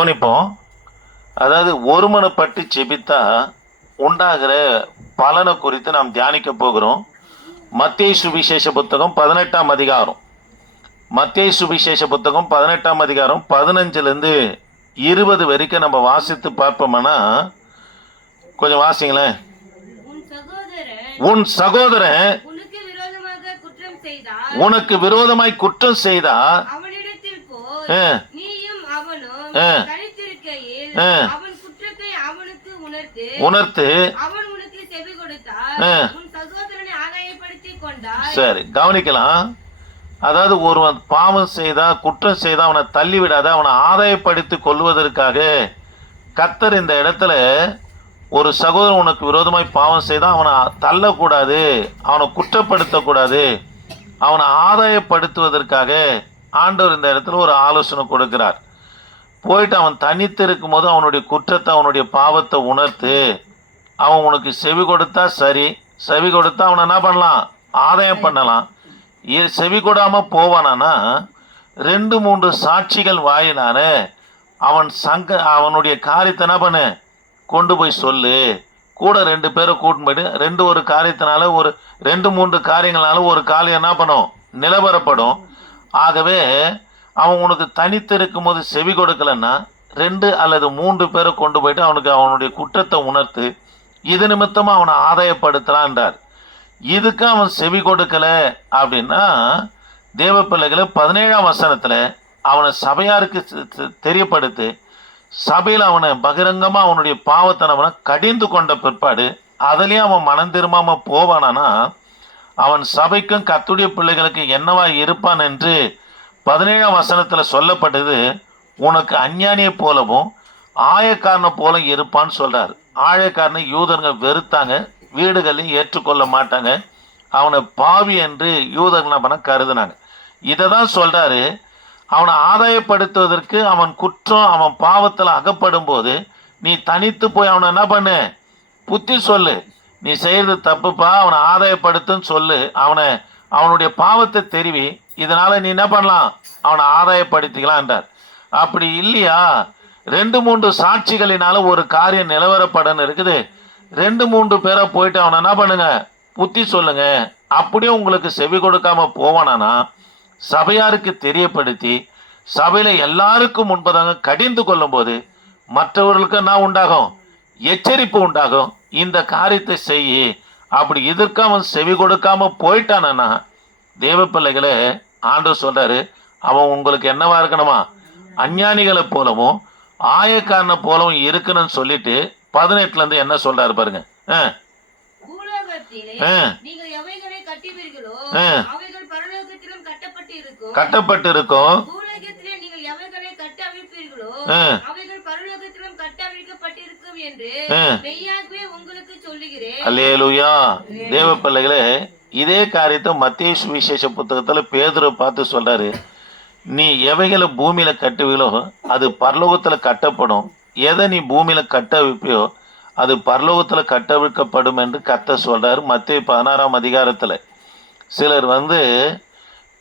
கவனிப்போம் அதாவது ஒருமனப்பட்டு செபித்தா உண்டாகிற பலனை குறித்து நாம் தியானிக்க போகிறோம். மத்திய சுவிசேஷ புத்தகம் பதினெட்டாம் அதிகாரம். மத்திய சுவிசேஷ புத்தகம் பதினெட்டாம் அதிகாரம் பதினஞ்சுலேருந்து இருபது வரைக்கும் நம்ம வாசித்து பார்ப்போம்னா? கொஞ்சம் வாசிங்களேன். உன் சகோதரன் உனக்கு விரோதமாய் குற்றம் செய்தா உணர்த்து சரி கவனிக்கலாம். அதாவது ஒருவன் பாவம் செய்தா குற்றம் செய்தா அவனை தள்ளி விடாத அவனை ஆதாயப்படுத்தி கொள்வதற்காக கத்தர் இந்த இடத்துல ஒரு சகோதரன் உனக்கு விரோதமாய் பாவம் செய்தா அவனை தள்ளக்கூடாது அவனை குற்றப்படுத்தக்கூடாது அவனை ஆதாயப்படுத்துவதற்காக ஆண்டவர் இந்த இடத்துல ஒரு ஆலோசனை கொடுக்கிறார். போயிட்டு அவன் தனித்து இருக்கும்போது அவனுடைய குற்றத்தை அவனுடைய பாவத்தை உணர்த்து அவன் உனக்கு செவி கொடுத்தா சரி செவி கொடுத்தா அவனை என்ன பண்ணலாம்? ஆதாயம் பண்ணலாம். செவி கொடாம போவானானா? ரெண்டு மூன்று சாட்சிகள் வாயினால அவன் சங்க அவனுடைய காரியத்தை என்ன பண்ணு? கொண்டு போய் சொல்லு. கூட ரெண்டு பேரை கூட்டின்னு போயிட்டு ரெண்டு ஒரு காரியத்தினால ஒரு ரெண்டு மூன்று காரியங்களால ஒரு காரியம் என்ன பண்ணும்? நிலவரப்படும். ஆகவே அவன் உனக்கு தனித்து இருக்கும்போது செவி கொடுக்கலன்னா ரெண்டு அல்லது மூன்று பேரை கொண்டு போயிட்டு அவனுக்கு அவனுடைய குற்றத்தை உணர்த்து இது நிமித்தமாக அவனை ஆதாயப்படுத்தலான்றார் இதுக்கு அவன் செவி கொடுக்கல அப்படின்னா தேவ பிள்ளைகளை பதினேழாம் வசனத்தில் அவனை சபையாருக்கு தெரியப்படுத்து சபையில் அவனை பகிரங்கமாக அவனுடைய பாவத்தை அவனை கடிந்து கொண்ட பிற்பாடு அதுலேயும் அவன் மனம் திரும்பாமல் போவானானா அவன் சபைக்கும் கத்துடைய பிள்ளைகளுக்கு என்னவா இருப்பான் என்று பதினேழாம் வசனத்தில் சொல்லப்பட்டது உனக்கு அஞ்ஞானியை போலவும் ஆயக்காரனை போல இருப்பான்னு சொல்கிறார் ஆயக்காரனை யூதர்கள் வெறுத்தாங்க வீடுகளையும் ஏற்றுக்கொள்ள மாட்டாங்க. அவனை பாவி என்று யூதர்கள் என்ன பண்ண கருதுனாங்க. இதை தான் சொல்கிறாரு அவனை ஆதாயப்படுத்துவதற்கு அவன் குற்றம் அவன் பாவத்தில் அகப்படும் போது நீ தனித்து போய் அவனை என்ன பண்ணு? புத்தி சொல்லு. நீ செய்கிறது தப்புப்பா அவனை ஆதாயப்படுத்துன்னு சொல்லு. அவனை அவனுடைய பாவத்தை தெரிவி இதனால் நீ என்ன பண்ணலாம்? அவனை ஆதாயப்படுத்திக்கலான்றார் அப்படி இல்லையா? ரெண்டு மூன்று சாட்சிகளினால ஒரு காரியம் நிலவரப்படன்னு இருக்குது. ரெண்டு மூன்று பேரை போயிட்டு அவனை என்ன பண்ணுங்க? புத்தி சொல்லுங்க. அப்படியே உங்களுக்கு செவி கொடுக்காம போவானானா? சபையாருக்கு தெரியப்படுத்தி சபையில் எல்லாருக்கும் முன்பதாக கடிந்து கொள்ளும்போது மற்றவர்களுக்கு என்ன உண்டாகும்? எச்சரிப்பு உண்டாகும். இந்த காரியத்தை செய்ய அப்படி அவன் செவி கொடுக்காம போயிட்டானா தேவ பிள்ளைகளே ஆண்டவர் சொல்றாரு அவன் உங்களுக்கு என்னவா இருக்கணுமா? அஞ்ஞானிகளை போலவும் ஆயக்காரனை போலவும் இருக்கணும்னு சொல்லிட்டு பதினெட்டுல இருந்து என்ன சொல்றாரு பாருங்க. ஆ, பூலோகத்திலே ஆ. நீங்கள் எவைகளை கட்டுவீர்களோ ஆ. அவைகள் பரலோகத்திலும் கட்டப்பட்டு இருக்கும் கட்டப்பட்டு இருக்கும் பூலோகத்திலே நீங்கள் எவைகளை ஆ. அவைகள் பரலோகத்திலும் கட்டவிழ்க்கப்பட்டிருக்கும் என்று ஆ. மெய்யாகவே உங்களுக்கு சொல்லுகிறேன். அல்லேலூயா. தேவ பிள்ளைகளே இதே காரியத்தை மத்திய சுவிசேஷ புத்தகத்துல பேதுரு பார்த்து சொல்றாரு. நீ எவைகளை பூமியில கட்டுவீங்களோ அது பரலோகத்துல கட்டப்படும். எதை நீ பூமியில கட்ட வைப்பியோ அது பரலோகத்துல கட்டவிழ்க்கப்படும் என்று கத்த சொல்றாரு. மத்திய பதினாறாம் அதிகாரத்துல. சிலர் வந்து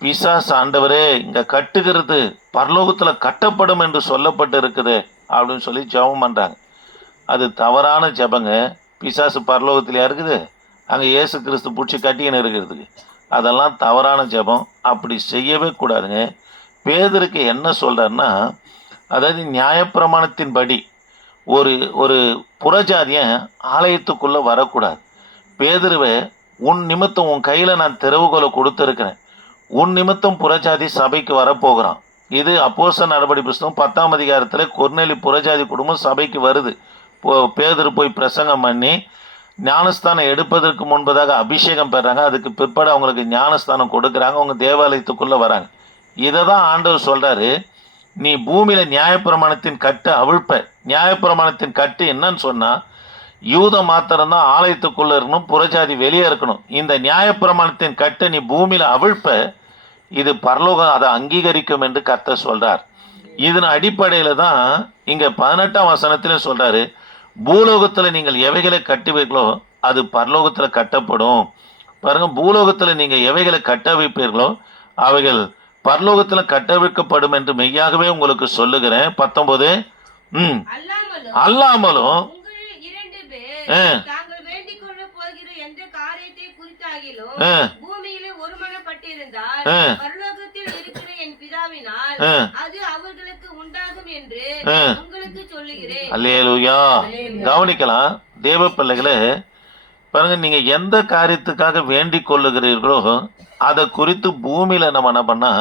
பிசாஸ் ஆண்டவரே இங்க கட்டுகிறது பரலோகத்துல கட்டப்படும் என்று சொல்லப்பட்டு இருக்குது அப்படின்னு சொல்லி ஜெபம் பண்றாங்க. அது தவறான ஜபங்க. பிசாசு பரலோகத்திலையா இருக்குது. அங்கே இயேசு கிறிஸ்து பிடிச்சி கட்டின்னு இருக்கிறதுக்கு. அதெல்லாம் தவறான ஜெபம். அப்படி செய்யவே கூடாதுங்க. பேதருக்கு என்ன சொல்கிறாருன்னா அதாவது நியாயப்பிரமாணத்தின்படி ஒரு ஒரு புறஜாதியன் ஆலயத்துக்குள்ளே வரக்கூடாது. பேதருவை உன் நிமித்தம் உன் கையில் நான் திறவுகோலை கொடுத்துருக்கிறேன். உன் நிமித்தம் புறஜாதி சபைக்கு வரப்போகிறான். இது அப்போச நடவடி புஸ்தகம் பத்தாம் அதிகாரத்தில் கொர்நெலி புறஜாதி குடும்பம் சபைக்கு வருது. போ பேதர் போய் பிரசங்கம் பண்ணி ஞானஸ்தானம் எடுப்பதற்கு முன்பதாக அபிஷேகம் பெறாங்க. அதுக்கு பிற்பாடு அவங்களுக்கு ஞானஸ்தானம் கொடுக்குறாங்க. அவங்க தேவாலயத்துக்குள்ளே வராங்க. இதை தான் ஆண்டவர் சொல்கிறாரு நீ பூமியில் நியாயப்பிரமாணத்தின் கட்டு அவிழ்ப்ப. நியாயப்பிரமாணத்தின் கட்டு என்னன்னு சொன்னால் யூதம் மாத்திரம்தான் ஆலயத்துக்குள்ளே இருக்கணும் புறஜாதி வெளியே இருக்கணும். இந்த நியாயப்பிரமாணத்தின் கட்டை நீ பூமியில் அவிழ்ப்ப. இது பரலோகம் அதை அங்கீகரிக்கும் என்று கர்த்தர் சொல்றார். இதன் அடிப்படையில் தான் இங்க பதினெட்டாம் வசனத்திலே சொல்றாரு பூலோகத்தில் நீங்கள் எவைகளை கட்டுவீர்களோ அது பரலோகத்தில் கட்டப்படும். பாருங்க பூலோகத்தில் நீங்கள் எவைகளை கட்ட வைப்பீர்களோ அவைகள் பரலோகத்தில் கட்டவிழ்க்கப்படும் என்று மெய்யாகவே உங்களுக்கு சொல்லுகிறேன். பத்தொன்பது ம் அல்லாமலும் அல்லாமலும் உங்களில் இரண்டு பேர் ஆ. தாங்கள் வேண்டிக் கொள்ள போகிற எந்த ஆ. பூமியிலே ஒருமனப்பட்டிருந்தால். பரலோகத்தில் இருக்கிற என் பிதாவினால் ஆ. அது அவர்களுக்கு உண்டாகும் என்று ஆ. உங்களுக்கு சொல்லுகிறேன் அல்லேலூயா கவனிக்கலாம் தேவ பிள்ளைகளே பாருங்க நீங்க எந்த காரியத்துக்காக வேண்டிக் கொள்ளுகிறீர்களோ அதை குறித்து பூமியில நம்ம என்ன பண்ணா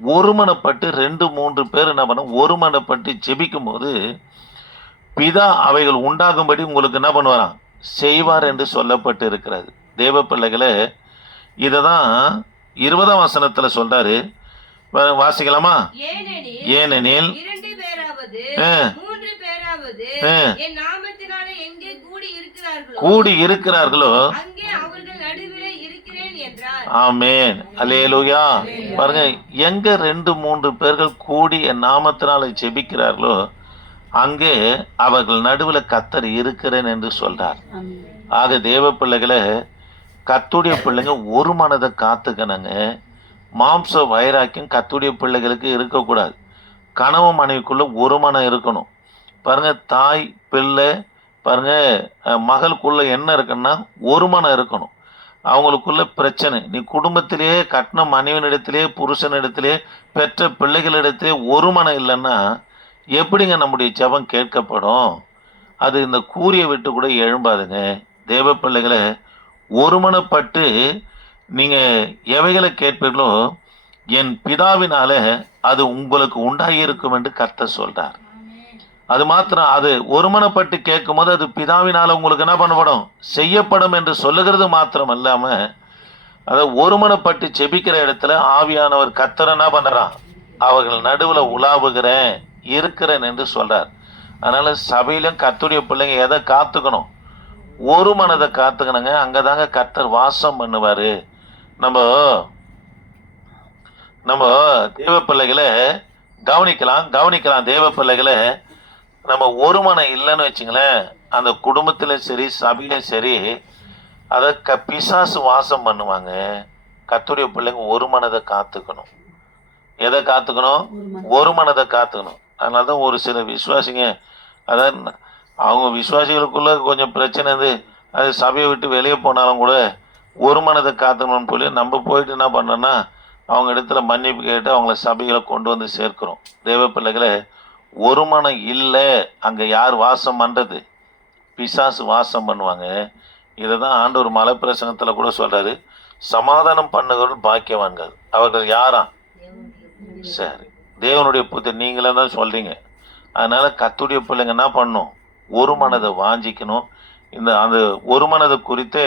ஒருமனப்பட்டு ரெண்டு மூன்று பேர் என்ன பண்ண ஒருமனப்பட்டு ஜெபிக்கும் போது பிதா அவைகள் உண்டாகும்படி உங்களுக்கு என்ன பண்ணுவாராம் செய்வார் என்று சொல்லப்பட்டு இருக்கிறது தேவ பிள்ளைகளே இதை தான் இருபதாம் வசனத்துல சொல்றாரு. வா- வாசிக்கலாமா? ஏனெனில் கூடி இருக்கிறார்களோ ஆமேன். அல்லேலூயா. பாருங்க எங்க ரெண்டு மூன்று பேர்கள் கூடி என் நாமத்தினால ஜெபிக்கிறார்களோ அங்கே அவர்கள் நடுவில் கத்தர் இருக்கிறேன் என்று சொல்றார். ஆக தேவ பிள்ளைகளை கத்துடைய பிள்ளைங்க ஒரு மனதை காத்துக்கணுங்க. மாம்ச வைராக்கியம் கத்துடைய பிள்ளைகளுக்கு இருக்கக்கூடாது. கணவன் மனைவிக்குள்ள ஒரு மனம் இருக்கணும். பாருங்க தாய் பிள்ளை பாருங்க மகளுக்குள்ளே மகளுக்குள்ள என்ன இருக்குன்னா ஒரு மனம் இருக்கணும். அவங்களுக்குள்ள பிரச்சனை. நீ குடும்பத்திலேயே கட்டின மனைவினிடத்திலே புருஷனிடத்திலேயே பெற்ற பிள்ளைகளிடத்திலே ஒரு மனம் இல்லைன்னா எப்படிங்க நம்முடைய ஜெபம் கேட்கப்படும்? அது இந்த கூறிய விட்டு கூட எழும்பாதுங்க. தேவ பிள்ளைகளை ஒருமனப்பட்டு நீங்கள் எவைகளை கேட்பீர்களோ என் பிதாவினால அது உங்களுக்கு உண்டாகி இருக்கும் என்று கர்த்தர் சொல்றார். அது மாத்திரம் அது ஒருமனப்பட்டு கேட்கும்போது அது பிதாவினால் உங்களுக்கு என்ன பண்ணப்படும்? செய்யப்படும் என்று சொல்லுகிறது மாத்திரம் இல்லாமல் அதை ஒருமனப்பட்டு செபிக்கிற இடத்துல ஆவியானவர் கர்த்தர் என்ன பண்ணுறான் அவர்கள் நடுவில் உலாவுகிறேன் இருக்கிறேன் என்று சொல்கிறார் அதனால் சபையிலும் கத்துடைய பிள்ளைங்க எதை காத்துக்கணும்? ஒரு மனதை காத்துக்கணுங்க. அங்கதாங்க கர்த்தர் வாசம் பண்ணுவாரு. நம்ம நம்ம தேவ பிள்ளைகளை கவனிக்கலாம் கவனிக்கலாம் தேவ பிள்ளைகளை நம்ம ஒரு மனம் இல்லைன்னு வச்சுங்களேன் அந்த குடும்பத்திலும் சரி சபையிலும் சரி அதை க பிசாசு வாசம் பண்ணுவாங்க. கத்துடைய பிள்ளைங்க ஒரு மனதை காத்துக்கணும். எதை காத்துக்கணும்? ஒரு மனதை. காத்துக்கணும். அதனால தான் ஒரு சில விசுவாசிங்க அதான் அவங்க விசுவாசிகளுக்குள்ள கொஞ்சம் பிரச்சனை இது அது சபையை விட்டு வெளியே போனாலும் கூட ஒரு மனதை காத்துக்கணும்னு சொல்லி நம்ம போயிட்டு என்ன பண்ணோன்னா அவங்க இடத்துல மன்னிப்பு கேட்டு அவங்கள சபைகளை கொண்டு வந்து சேர்க்கிறோம். தேவ பிள்ளைகளை ஒரு மனம் இல்லை. அங்கே யார் வாசம் பண்ணுறது பிசாசு வாசம் பண்ணுவாங்க. இதை தான் ஆண்டவர் மலை பிரசங்கத்தில் கூட சொல்கிறாரு சமாதானம் பண்ணுகிறவர்கள் பாக்கியவான்கள். அவர்கள் யாராம் சரி. தேவனுடைய புத்தி நீங்களே தான் சொல்கிறீங்க அதனால் கத்துடைய பிள்ளைங்க என்ன பண்ணும்? ஒரு மனதை வாஞ்சிக்கணும். இந்த அந்த ஒரு மனதை குறித்தே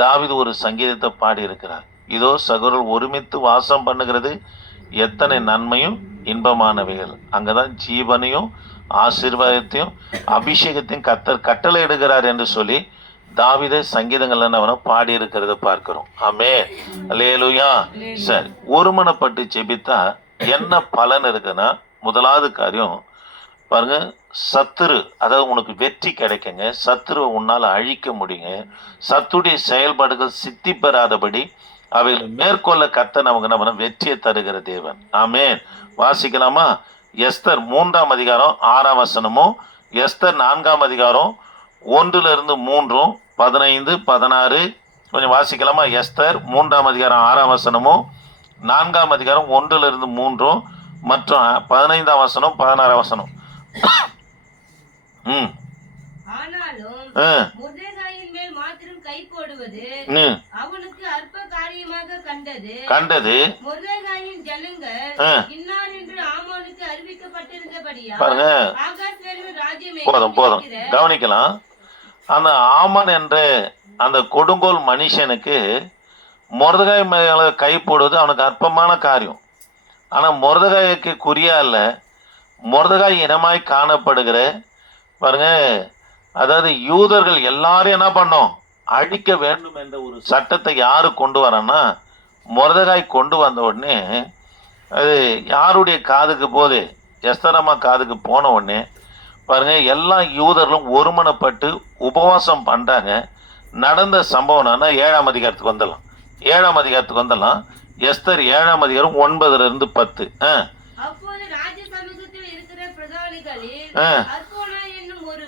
தாவீது ஒரு சங்கீதத்தை பாடி இருக்கிறார் இதோ சகோதரர் ஒருமித்து வாசம் பண்ணுகிறது. எத்தனை நன்மையும் இன்பமானவைகள். அங்கதான் ஜீவனையும் ஆசீர்வாதத்தையும் அபிஷேகத்தையும் கத்தர் கட்டளை இடுகிறார் என்று சொல்லி தாவித சங்கீதங்கள் என்ன பாடி இருக்கிறத பார்க்கிறோம். ஆமே அல்லேலூயா. சரி ஒருமனப்பட்டு ஜெபித்தா என்ன பலன் இருக்குன்னா முதலாவது காரியம் பாருங்க சத்துரு அதாவது உனக்கு வெற்றி கிடைக்குங்க. சத்துருவை உன்னால் அழிக்க முடியுங்க. சத்துடைய செயல்பாடுகள் சித்தி பெறாதபடி அவைகளை மேற்கொள்ள கத்த நமக்கு நம்ம வெற்றியை தருகிற தேவன். ஆமேன். வாசிக்கலாமா? எஸ்தர் மூன்றாம் அதிகாரம் ஆறாம் வசனமும் எஸ்தர் நான்காம் அதிகாரம் ஒன்றிலிருந்து மூன்றும் பதினைந்து பதினாறு கொஞ்சம் வாசிக்கலாமா? எஸ்தர் மூன்றாம் அதிகாரம் ஆறாம் வசனமும் நான்காம் அதிகாரம் ஒன்றிலிருந்து மூன்றும் மற்றும் பதினைந்தாம் வசனம் பதினாறாம் வசனம். ஆனாலும் ஆ, முர்தேகாயின் மேல் மாத்திரம் கை போடுவது ம், அவனுக்கு அற்ப காரியமாக கண்டது. கண்டது. முர்தேகாயின் ஜனங்கள் ஆ. இன்னார் என்று ஆமானுக்கு அறிவிக்கப்பட்டிருந்தபடியா பாருங்க. போதும் போதும். கவனிக்கலாம். அந்த ஆமன் என்ற அந்த கொடுங்கோல் மனுஷனுக்கு முருதகாய் மேல கை போடுவது அவனுக்கு அற்பமான காரியம். ஆனால் முருதகாய்க்கு குறியா இல்ல. முருதகாய் இனமாய் காணப்படுகிற பாருங்க. அதாவது யூதர்கள் எல்லாரும் என்ன பண்ணோம்? அழிக்க வேண்டும் என்ற ஒரு சட்டத்தை யாரு கொண்டு வரான்னா முருதகாய் கொண்டு வந்த உடனே அது யாருடைய காதுக்கு போது எஸ்தரம்மா காதுக்கு போன உடனே பாருங்க எல்லா யூதர்களும் ஒருமனப்பட்டு உபவாசம் பண்றாங்க. நடந்த சம்பவம் என்னன்னா ஏழாம் அதிகாரத்துக்கு வந்துடலாம். ஏழாம் அதிகாரத்துக்கு வந்துடலாம். எஸ்தர் ஏழாம் அதிகாரம் ஒன்பதுல இருந்து பத்து. ஆ,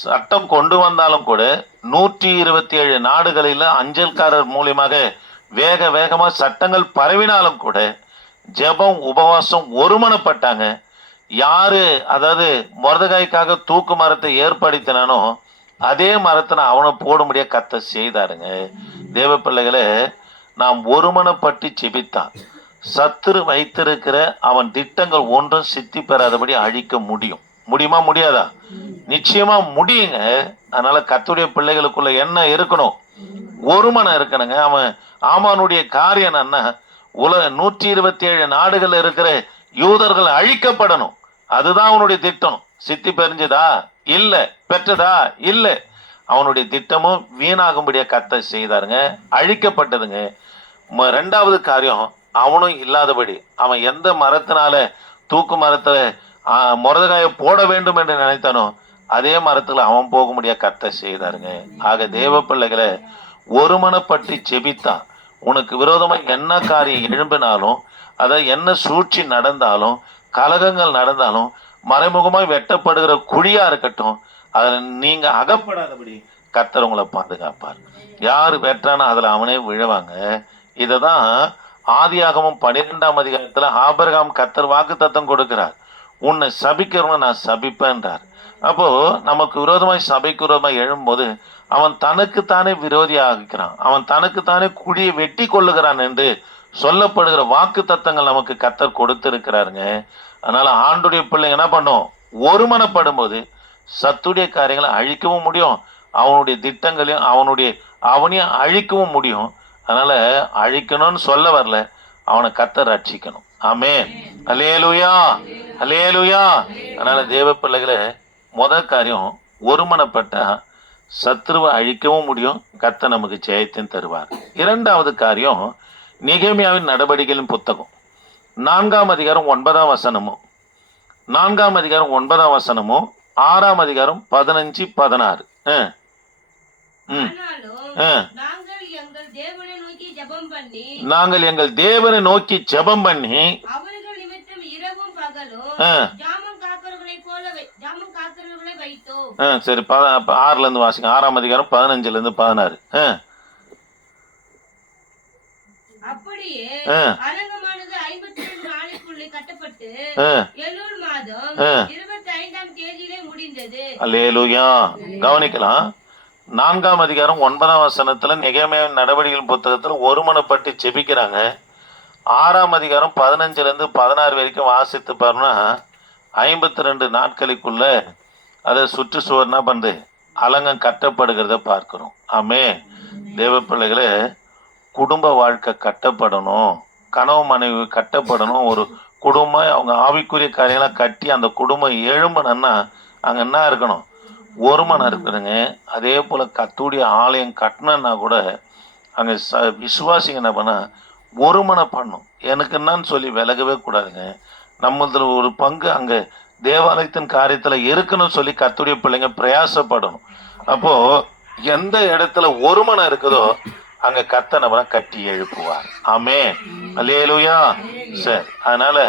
சட்டம் கொண்டு வந்தாலும் கூட நூற்றி இருபத்தி ஏழு நாடுகளில் அஞ்சல்காரர் மூலியமாக வேக வேகமாக சட்டங்கள் பரவினாலும் கூட ஜெபம் உபவாசம் ஒருமனப்பட்டாங்க. யாரு அதாவது மொரதகாய்க்காக தூக்கு மரத்தை ஏற்படுத்தினானோ அதே மரத்தை நான் அவனை போடும்படியா கத்த செய்தாருங்க. தேவ பிள்ளைகளை நாம் ஒருமனப்பட்டு செபித்தான் சத்துரு வைத்திருக்கிற அவன் திட்டங்கள் ஒன்றும் சித்தி பெறாதபடி அழிக்க முடியும். முடியுமா முடியாதா? நிச்சயமா முடியுங்க. அதனால கத்துடைய பிள்ளைகளுக்குள்ள என்ன இருக்கணும்? ஒரு மனம் இருக்கணுங்க. அவன் ஆமானுடைய காரியம் என்ன? உலக நூற்றி இருபத்தி ஏழு நாடுகள் இருக்கிற யூதர்கள் அழிக்கப்படணும். அதுதான் அவனுடைய திட்டம். சித்தி பெரிஞ்சதா? இல்ல. பெற்றதா? இல்ல. அவனுடைய திட்டமும் வீணாகும்படியா கத்த செய்தாருங்க. அழிக்கப்பட்டதுங்க. ம- ரெண்டாவது காரியம் அவனும் இல்லாதபடி. அவன் எந்த மரத்தினால தூக்கு மரத்துல முரதகாய போட வேண்டும் என்று நினைத்தானோ அதே மரத்தில் அவன் போக முடியா கத்த செய்தாருங்க. ஆக தேவ பிள்ளைகளை ஒருமனப்பட்டு செபித்தான் உனக்கு விரோதமாக என்ன காரியம் எழும்பினாலும் அதாவது என்ன சூழ்ச்சி நடந்தாலும் கலகங்கள் நடந்தாலும் மறைமுகமாக வெட்டப்படுகிற குழியாக இருக்கட்டும் அதில் நீங்கள் அகப்படாதபடி கத்தர் உங்களை பாதுகாப்பார். யார் வெட்டானோ அதில் அவனே விழுவாங்க. இதை தான் ஆதியாகமும் பன்னிரெண்டாம் அதிகாரத்தில் ஆபிரகாம் கத்தர் வாக்கு தத்தம் கொடுக்கிறார். உன்னை சபிக்கிறவனை நான் சபிப்பேன்றார். அப்போ நமக்கு விரோதமாய் சபைக்கு விரோதமாய் எழும்போது அவன் தனக்குத்தானே விரோதியாகிறான். அவன் தனக்குத்தானே குழியை வெட்டி கொள்ளுகிறான் என்று சொல்லப்படுகிற வாக்கு தத்தங்கள் நமக்கு கத்தர் கொடுத்திருக்கிறாருங்க. அதனால ஆண்டுடைய பிள்ளைங்க என்ன பண்ணும்? ஒருமனப்படும் போது சத்துடைய காரியங்களை அழிக்கவும் முடியும். அவனுடைய திட்டங்களையும் அவனுடைய அவனையும் அழிக்கவும் முடியும். அதனால அழிக்கணும்னு சொல்ல வரல. அவனை கத்தர் ரட்சிக்கணும். ஆமே அலேலுயா அலேலுயா அதனால தேவ பிள்ளைகளை முத காரியம் ஒருமனப்பட்டா சத்ருவை அழிக்கவும் முடியும். கத்த நமக்கு ஜெயத்தையும் தருவார். இரண்டாவது காரியம் நிகேமியாவின் நடவடிக்கைகளின் புத்தகம். நான்காம் அதிகாரம் ஒன்பதாம் வசனமும் நான்காம் அதிகாரம் ஒன்பதாம் வசனமும் ஆறாம் அதிகாரம் பதினஞ்சு பதினாறு. நாங்கள் எங்கள் தேவனை நோக்கி ஜெபம் பண்ணி ஆ, சரி ப ப- ஆறுல இருந்து வாசிங்க. ஆறாம் அதிகாரம் பதினஞ்சுல இருந்து பதினாறு. ஆ, அப்படியே ஆ. அலங்கமானது ஐம்பத்தி ரெண்டு நாளைக்குள்ளே கட்டப்பட்டு ஆ. எல்லூர் மாதம் ஆ. இருபத்தி ஐந்தாம் தேதியிலே முடிந்தது. அல்லேலூயா. கவனிக்கலாம். நான்காம் அதிகாரம் ஒன்பதாம் வசனத்துல நெகேமியாவின் நடவடிக்கைகள் புத்தகத்துல ஒருமனப்பட்டு செபிக்கிறாங்க ஆறாம் அதிகாரம் பதினஞ்சுல இருந்து பதினாறு வரைக்கும் வாசித்து பாருன்னா ஐம்பத்தி ரெண்டு நாட்களுக்குள்ள அதை சுற்றுச்சுவர் என்ன பண்ணுது? அலங்கம் கட்டப்படுகிறத பார்க்கிறோம் ஆமே தேவ பிள்ளைகளே குடும்ப வாழ்க்கை கட்டப்படணும். கனவு மனைவி கட்டப்படணும். ஒரு குடும்பம் அவங்க ஆவிக்குரிய காரியங்களாக கட்டி அந்த குடும்பம் எழும்பணும்னா அங்கே என்ன இருக்கணும்? ஒருமனம் இருக்குதுங்க. அதே போல் கத்துடைய ஆலயம் கட்டினன்னா கூட அங்கே ச விசுவாசிங்க என்ன பண்ணால் ஒருமனை பண்ணும் எனக்கு என்னன்னு சொல்லி விலகவே கூடாதுங்க. நம்மளதுல ஒரு பங்கு அங்கே தேவாலயத்தின் காரியத்தில் இருக்கணும்னு சொல்லி கத்துடைய பிள்ளைங்க பிரயாசப்படணும். அப்போ எந்த இடத்துல ஒருமனம் இருக்குதோ அங்க கத்த நம்மளை கட்டி எழுப்புவார். ஆமே அல்லேலுயா. சரி. அதனால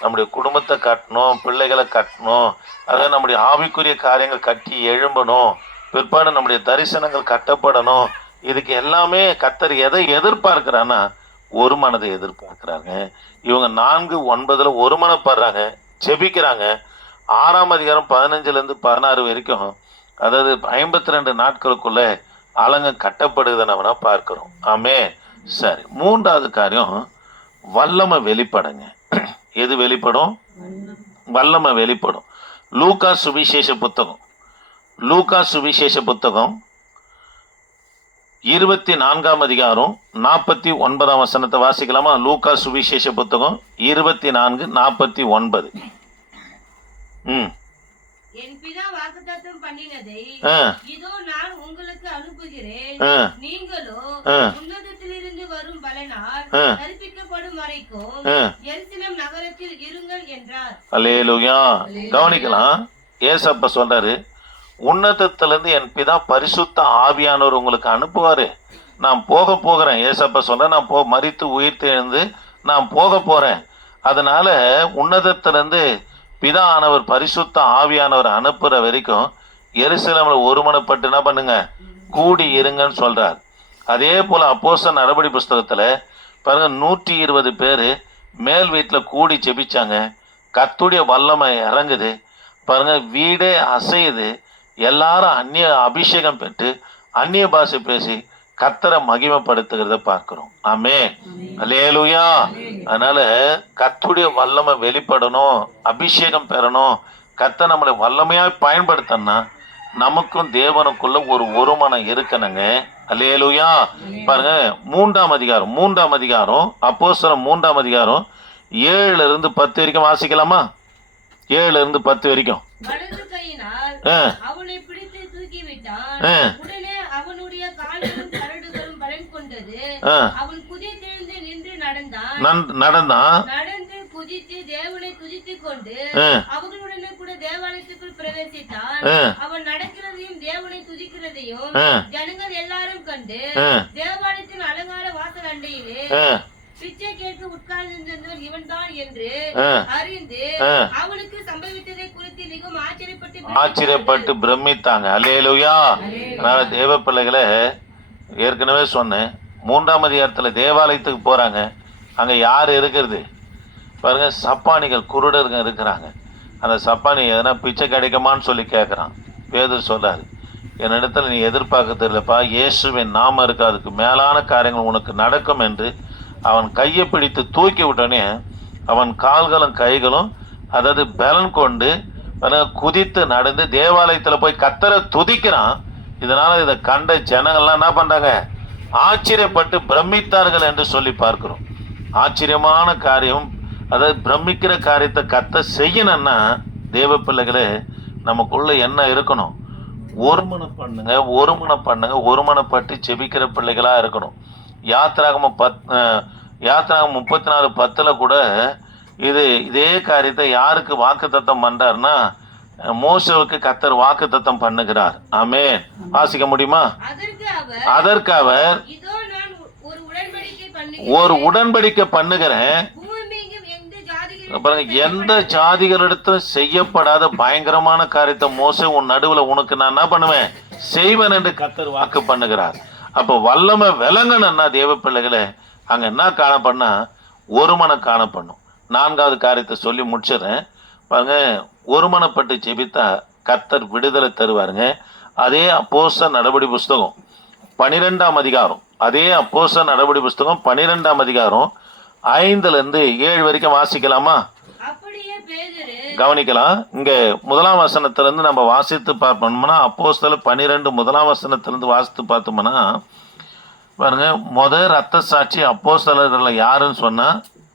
நம்முடைய குடும்பத்தை கட்டணும் பிள்ளைகளை கட்டணும் அதாவது நம்முடைய ஆவிக்குரிய காரியங்கள் கட்டி எழும்பணும் பிற்பாடு நம்முடைய தரிசனங்கள் கட்டப்படணும். இதுக்கு எல்லாமே கத்தர் எதை எதிர்பார்க்கிறான்னா ஒரு மனதை எதிர்பார்க்கிறாங்க இவங்க நான்கு ஒன்பதுல ஒரு மனப்படுறாங்க ஜெபிக்கிறாங்க. ஆறாம் அதிகாரம் பதினஞ்சுலேருந்து பதினாறு வரைக்கும் அதாவது ஐம்பத்தி ரெண்டு நாட்களுக்குள்ள அலங்கம் கட்டப்படுகிறத நம்ம பார்க்கிறோம். ஆமே சரி மூன்றாவது காரியம் வல்லமை வெளிப்படுங்க. எது வெளிப்படும்? வல்லமை வெளிப்படும். லூகா சுவிசேஷ புத்தகம். லூகா சுவிசேஷ புத்தகம் இருபத்தி நான்காம் அதிகாரம் நாற்பத்தி ஒன்பதாம் வசனத்தை வாசிக்கலாமா? லூக்கா சுவிசேஷ புத்தகம் இருபத்தி நான்கு நாற்பத்தி ஒன்பது. ம். என் பிதா வாக்குத்தத்தம் பண்ணினதை இதோ நான் உங்களுக்கு அனுப்புகிறேன். ஆ, நீங்களோ ஆ. உன்னதத்திலிருந்து வரும் பலனால் ஆ. கற்பிக்கப்படும் வரைக்கும் ஆ. எருசலேம் நகரத்தில் இருங்கள் என்றார். அல்லேலூயா. கவனிக்கலாம். ஏசப்ப சொல்றாரு உன்னதத்திலிருந்து என் பிதா பரிசுத்த ஆவியானவர் உங்களுக்கு அனுப்புவார். நான் போக போகிறேன். ஏசப்ப சொல்ல நான் போ மறித்து உயிர்த்து எழுந்து நான் போக போகிறேன் அதனால் உன்னதத்திலேருந்து பிதா ஆனவர் பரிசுத்த ஆவியானவர் அனுப்புகிற வரைக்கும் எருசலேம்ல ஒருமனப்பட்டு என்ன பண்ணுங்க? கூடி இருங்கன்னு சொல்கிறார் அதே போல் அப்போச நடபடி புஸ்தகத்தில் பாருங்க நூற்றி இருபது பேர் மேல் வீட்டில் கூடி ஜெபிச்சாங்க. கத்துடைய வல்லமை இறங்குது. பாருங்க வீடே அசையுது. எல்லாரும் அந்நிய அபிஷேகம் பெற்று அந்நிய பாஷை பேசி கத்தரை மகிமைப்படுத்துகிறத பார்க்கிறோம். ஆமே அலேலுயா அதனால கத்துடைய வல்லமை வெளிப்படணும் அபிஷேகம் பெறணும். கத்தை நம்மளை வல்லமையாய் பயன்படுத்தணும்னா நமக்கும் தேவனுக்குள்ள ஒரு ஒருமனம் இருக்கணுங்க. அல்லேலுயா. பாருங்க மூன்றாம் அதிகாரம் மூன்றாம் அதிகாரம் அப்போஸ்தலர் மூன்றாம் அதிகாரம் ஏழுல இருந்து பத்து வரைக்கும் வாசிக்கலாமா? ஏழுல இருந்து பத்து வரைக்கும். நடந்தான். குதித்து தேவனை துதித்துக் கொண்டு அவர்களுடனே கூட தேவாலயத்துக்குள் பிரவேசித்தான். அவன் நடக்கிறதையும் தேவனை துதிக்கிறதையும் ஜனங்கள் எல்லாரும் கண்டு தேவாலயத்தின் அலங்கார வாசல் அண்டையிலே பிச்சை கேட்டு உட்கார்ந்திருந்தவர் இவன்தான் என்று ஆ, அறிந்து ஆ. அவனுக்கு சம்பவித்ததை குறித்து மிகவும் ஆச்சரியப்பட்டு ஆச்சரியப்பட்டு பிரமித்தாங்க. அல்லேலுயா. அதனால தேவ பிள்ளைகளை ஏற்கனவே சொன்னேன். மூன்றாம் அதிகாரத்துல தேவாலயத்துக்கு போறாங்க. அங்க யார் இருக்கிறது? பாருங்க சப்பானிகள் குருடருங்க இருக்கிறாங்க. அந்த சப்பானி எதனா பிச்சை கிடைக்குமான்னு சொல்லி கேட்குறான் பேதர் சொல்றாரு என்னிடத்துல நீ எதிர்பார்க்கறது இல்லைப்பா இயேசுவின் நாம இருக்கு. அதுக்கு மேலான காரியங்கள் உனக்கு நடக்கும் என்று அவன் கையை பிடித்து தூக்கி விட்டோன்னே அவன் கால்களும் கைகளும் அதாவது பலன் கொண்டு குதித்து நடந்து தேவாலயத்தில் போய் கத்தரை துதிக்கிறான். இதனால் இதை கண்ட ஜனங்கள்லாம் என்ன பண்ணுறாங்க ஆச்சரியப்பட்டு பிரமித்தார்கள் என்று சொல்லி பார்க்கிறோம். ஆச்சரியமான காரியம். அதாவது பிரமிக்கிற காரியத்தை கத்த செய்யணும்னா தேவ பிள்ளைகளே நமக்குள்ள என்ன இருக்கணும்? ஒருமனை பண்ணுங்க ஒருமனை பண்ணுங்க ஒருமனைப்பட்டு செபிக்கிற பிள்ளைகளாக இருக்கணும். யாத்திராகம பத் அஹ், யாத்திராகமம் முப்பத்தி நாலு பத்துல கூட இது இதே காரியத்தை யாருக்கு வாக்குத்தத்தம் பண்றாருன்னா அஹ், மோசேவுக்கு கத்தர் வாக்குத்தத்தம் பண்ணுகிறார். ஆமே வாசிக்க முடியுமா? அதற்கு அவர் ஒரு உடன்படிக்கை பண்ணுகிறேன். பாருங்க எந்த ஜாதிகளிடத்திலும் செய்யப்படாத பயங்கரமான காரியத்தை மோசே உன் நடுவுல உனக்கு நான் என்ன பண்ணுவேன்? செய்வேன் என்று கத்தர் வாக்கு பண்ணுகிறார். அப்போ வல்லமை விளங்கணும்னா தேவ பிள்ளைகளை அங்கே என்ன காணப்படனா ஒருமனை காணப்படணும் நான்காவது காரியத்தை சொல்லி முடிச்சிடுறேன். பாருங்க ஒருமனப்பட்டு ஜெபித்தா கத்தர் விடுதலை தருவாருங்க. அதே அப்போச நடபடி புஸ்தகம் பனிரெண்டாம் அதிகாரம். அதே அப்போச நடபடி புஸ்தகம் பனிரெண்டாம் அதிகாரம் ஐந்துலேருந்து ஏழு வரைக்கும் வாசிக்கலாமா? கவனிக்கலாம். இங்க முதலாம் வசனத்திலிருந்து நம்ம வாசித்து பார்ப்போம்னா அப்போஸ்தல பனிரெண்டு முதலாம் வசனத்திலிருந்து வாசித்து பார்த்தோம்னா பாருங்க முத ரத்த சாட்சி அப்போஸ்தலர்களில் யாருன்னு சொன்னா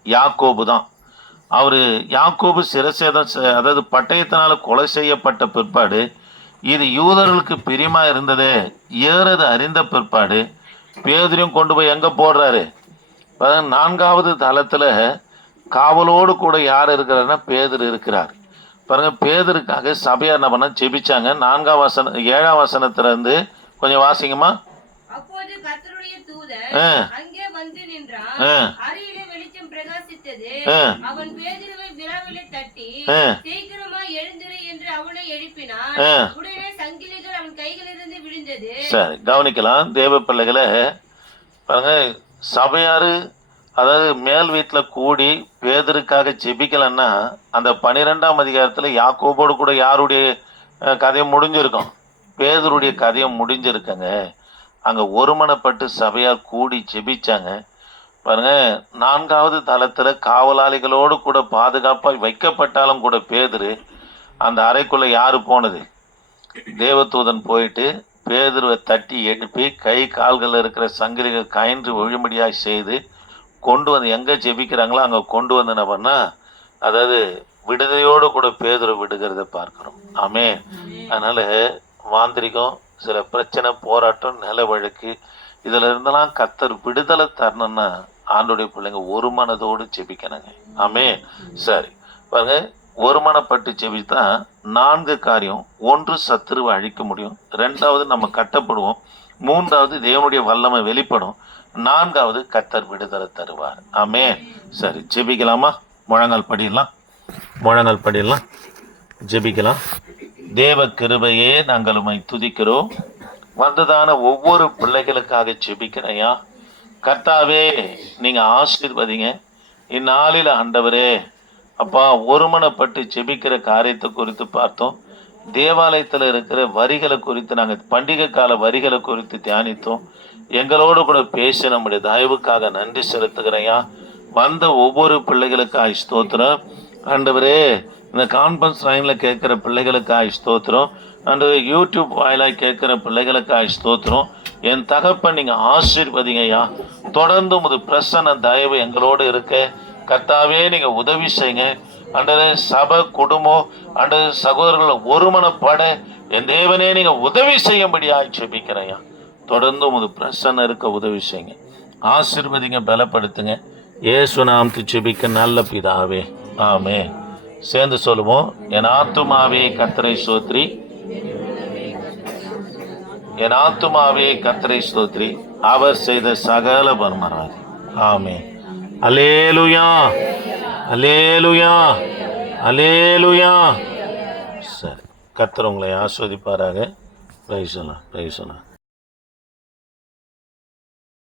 யாக்கோபு தான். அவர் யாக்கோபு சிரசேதம் அதாவது பட்டயத்தினால கொலை செய்யப்பட்ட பிற்பாடு இது யூதர்களுக்கு பிரியமா இருந்ததே ஏறது அறிந்த பிற்பாடு பேதுரையும் கொண்டு போய் எங்க போடுறாரு? நான்காவது தளத்துல காவலோடு கூட யார் இருக்கிறாருன்னா பேதர் இருக்கிறார். பாருங்க பேதருக்காக சபையார் என்ன பண்ண ஜெபிச்சாங்க. நான்காம் வசன ஏழாம் வசனத்துல இருந்து கொஞ்சம் வாசிங்கம்மா. சரி கவனிக்கலாம். தேவ பிள்ளைகளை பாருங்க சபையாரு அதாவது மேல் வீட்டில் கூடி பேதருக்காக ஜெபிக்கலன்னா அந்த பனிரெண்டாம் அதிகாரத்தில் யாக்கோபோடு கூட யாருடைய கதையும் முடிஞ்சிருக்கும். பேதருடைய கதையும் முடிஞ்சிருக்கங்க. அங்கே ஒருமனப்பட்டு சபையார் கூடி ஜெபிச்சாங்க. பாருங்க நான்காவது தளத்தில் காவலாளிகளோடு கூட பாதுகாப்பாக வைக்கப்பட்டாலும் கூட பேதரு அந்த அறைக்குள்ளே யார் போனது? தேவதூதன் போயிட்டு பேதுருவை தட்டி எழுப்பி கை கால்கள் இருக்கிற சங்கிலிகள் கயின்று ஒழுமடியாக செய்து கொண்டு வந்து எங்கே ஜெபிக்கிறாங்களோ அங்கே கொண்டு வந்து என்ன பண்ணா அதாவது விடுதலையோடு கூட பேதுரு விடுகிறத பார்க்கிறோம். ஆமே அதனால மாந்திரிகம் சில பிரச்சனை போராட்டம் நில வழக்கு இதுல இருந்தெல்லாம் கத்தர் விடுதலை தரணும்னா ஆண்டுடைய பிள்ளைங்க ஒரு மனதோடு ஜெபிக்கணுங்க. ஆமே சரி. பாருங்க ஒரு மனப்பட்டு ஜெபித்தா நான்கு காரியம். ஒன்று சத்துருவை அழிக்க முடியும். ரெண்டாவது நம்ம கட்டப்படுவோம். மூன்றாவது தேவனுடைய வல்லமை வெளிப்படும். நான்காவது கத்தர் விடுதலை தருவார். ஆமே சரி ஜெபிக்கலாமா? முழங்கல் படிடலாம் முழங்கல் படிடலாம் ஜெபிக்கலாம். தேவ கிருபையே நாங்கள் உம்மை துதிக்கிறோம். வந்ததான ஒவ்வொரு பிள்ளைகளுக்காக ஜெபிக்கிறையா கர்த்தாவே நீங்க ஆசீர்வதிங்க. இந்நாளில் ஆண்டவரே அப்பா ஒருமனப்பட்டு ஜெபிக்கிற காரியத்தை குறித்து பார்த்தோம். தேவாலயத்தில் இருக்கிற வரிகளை குறித்து நாங்கள் பண்டிகை கால வரிகளை குறித்து தியானித்தோம். எங்களோடு கூட பேசி நம்முடைய தயவுக்காக நன்றி செலுத்துகிறேயா வந்த ஒவ்வொரு பிள்ளைகளுக்காக ஸ்தோத்திரம். ஆண்டவரே இந்த கான்ஃபரன்ஸ் லைனில் கேட்குற பிள்ளைகளுக்காக ஸ்தோத்திரம். அண்டு யூடியூப் வாயிலாக கேட்குற பிள்ளைகளுக்காக ஸ்தோத்திரம். என் தகப்பன் நீங்கள் ஆசீர்வதிங்கய்யா. தொடர்ந்து உமது பிரசன்ன தயவு எங்களோடு இருக்க. கர்த்தாவே நீங்கள் உதவி செய்யுங்க. அண்டது சபை குடும்பம் அண்டது சகோதரர்கள் ஒருமனப்பட. என் தேவனே நீங்கள் உதவி செய்யும்படியாக ஜெபிக்கிறேன்யா. தொடர்ந்து உமது பிரசன்ன இருக்க உதவி செய்யுங்க. ஆசீர்வதிங்க பலப்படுத்துங்க. இயேசு நாமத்து செபிக்க நல்ல பிதாவே. ஆமே சேர்ந்து சொல்லுவோம். என் ஆத்துமாவே கத்தரை சோத்ரி என் ஆத்துமாவே கத்தரை ஸ்தோத்ரி. அவர் செய்த சகல பர்மராதி ஆமே அலேலுயா அலேலுயா அலேலுயா சரி. கத்தர் உங்களை ஆஸ்வதிப்பாராக. பிரைசலாம் பிரைசலாம்